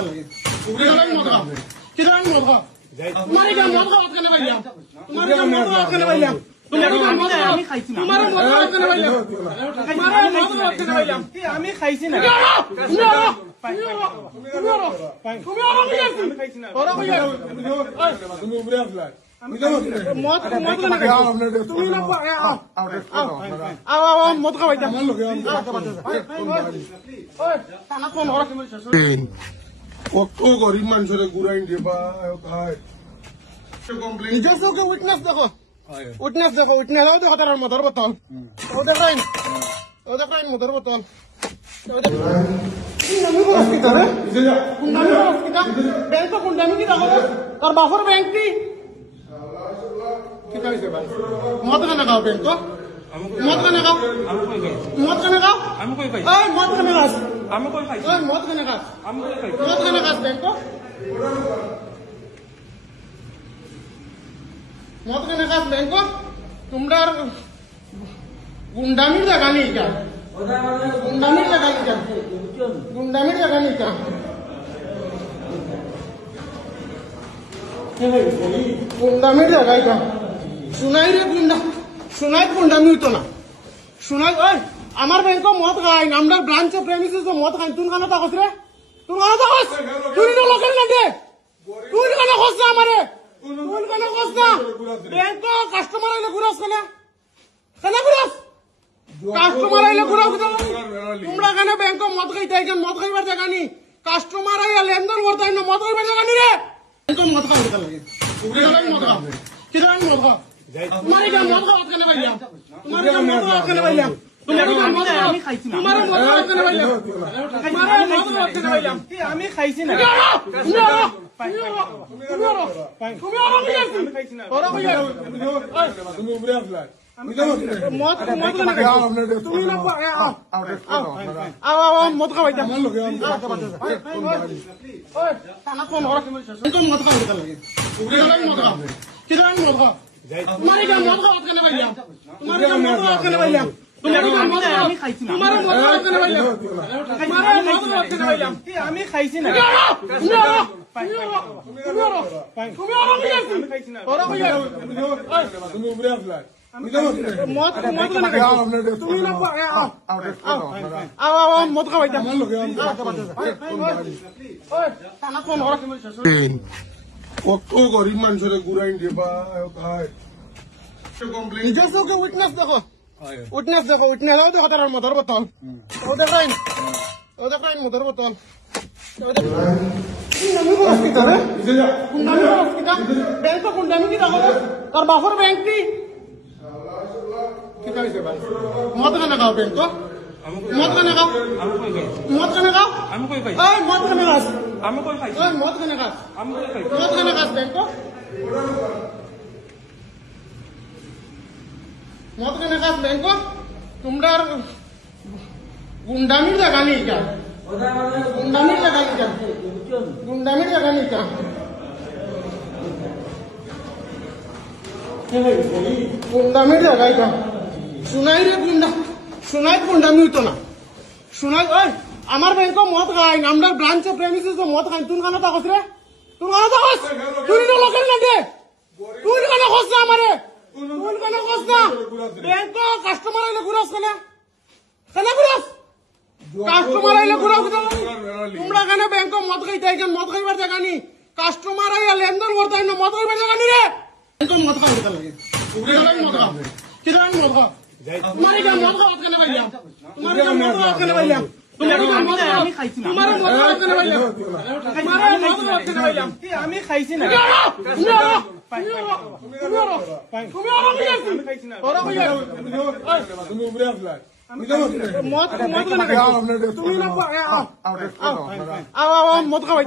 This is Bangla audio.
লাগে কিদান মদ খা তোমার কি মদ খাওয়া কেন পাইলাম তোমার কি মদ খাওয়া কেন পাইলাম আমি খাইছি না মদ খাওয়াই কত গরিব মানুষের ঘুরাই দিবা নিজের চোখে উইটনেস দেখো উইটনেস দেখো তার মদর বোতল ও দেখাইন মদর বোতল ব্যাংক কুন্ডামি কি দেখো তার বাপর ব্যাংক কি ঠিক আছে মদ কেন খাও ব্যাংক মদ কেন খাও মদ কেন খাও আমি কই খাই মদ কেন খাস আমি কই খাই মদ কেন খাস আমি কই খাই মদ কেন খাস ব্যাংক মদ কেন খাস ব্যাংক তোমরা গুন্ডামির জায়গা নেই কেন গুন্ডামির জায়গা নেই কেন গুন্ডামির জায়গা নেই কেন গুন্ডামির জায়গায় কেন শুনাই রে শুনাই গুন্ডামি হইতো না শুনাই ওই আমার ব্যাংক মদ খাই আমরা ব্রাঞ্চে প্রেমিসিস মদ খাই তুই খানা থাকস রে তুই খানা থাকস তুই তো লোকের না দে তুই খানা খস না আমারে তুই খানা খস না ব্যাংক কাস্টমার আইলে ঘুরাস কেনা কেনা ঘুরাস কাস্টমার আইলে ঘুরাস তোমরা কেন ব্যাংক মদ খাইতে আইছেন মদ খাইবার জায়গা নি কাস্টমার আইয়া লেনদেন করতে আইন মদ খাইবার জায়গা নি রে ব্যাংক মদ খাইতে লাগে মদ খা কিদান মদ খা তোমার কি মদ খাওয়া কেন পাইলাম তোমার কি মদ খাওয়া কেন পাইলাম আমি খাইছি না আমি খাইছি না মদ খাওয়াই মদ খাওয়া লাগে কিদান মদ খা তোমার কি মদ খাওয়া কেন পাইলাম তোমার কি মদ খাওয়া কেন পাইলাম আমি খাইছি না আমি খাইছি না মদ খাওয়াই কত গরিব মানুষের ঘুরাই দিবা নিজের চোখে উইটনেস দেখো তার মদর বোতল ও দেখাইন মদর বোতল ব্যাংক কুন্ডামি কি দেখো তার বাপর ব্যাংক কি ঠিক আছে মদ কেন খাও ব্যাংক মদ কেন খাও মদ কেন খাও আমি কই খাই মদ কেন খাস আমি কই খাই মদ কেন খাস আমি কই খাই মদ কেন খাস ব্যাংক মদ কেন খাস ব্যাংক তোমরা গুন্ডামির জায়গা নেই কেন গুন্ডামির জায়গা নেই কেন গুন্ডামির জায়গা নেই কেন গুন্ডামির জায়গায় কেন শুনাই রে শুনাই গুন্ডামি হইতো না শুনাই ওই আমার ব্যাংক মদ খাই আমরা ব্রাঞ্চে প্রেমিসিস মদ খাই তুই খানা থাকস রে তুই খানা থাকস তুই তো লোকের না দে তুই খানা খস না আমারে তুই খানা খস না ব্যাংক কাস্টমার আইলে ঘুরাস কেনা কেনা ঘুরাস কাস্টমার আইলে ঘুরাস তোমরা কেন ব্যাংক মদ খাইতে আইছেন মদ খাইবার জায়গা নি কাস্টমার আইয়া লেনদেন করতে আইন মদ খাইবার জায়গা নি রে ব্যাংক মদ খাইতে লাগে কিদান মদ খা তোমার কি মদ খাওয়া কেন পাইলাম তোমার কি মদ খাওয়া কেন পাইলাম আমি খাইছি না আমি খাইছি না মদ খাওয়াই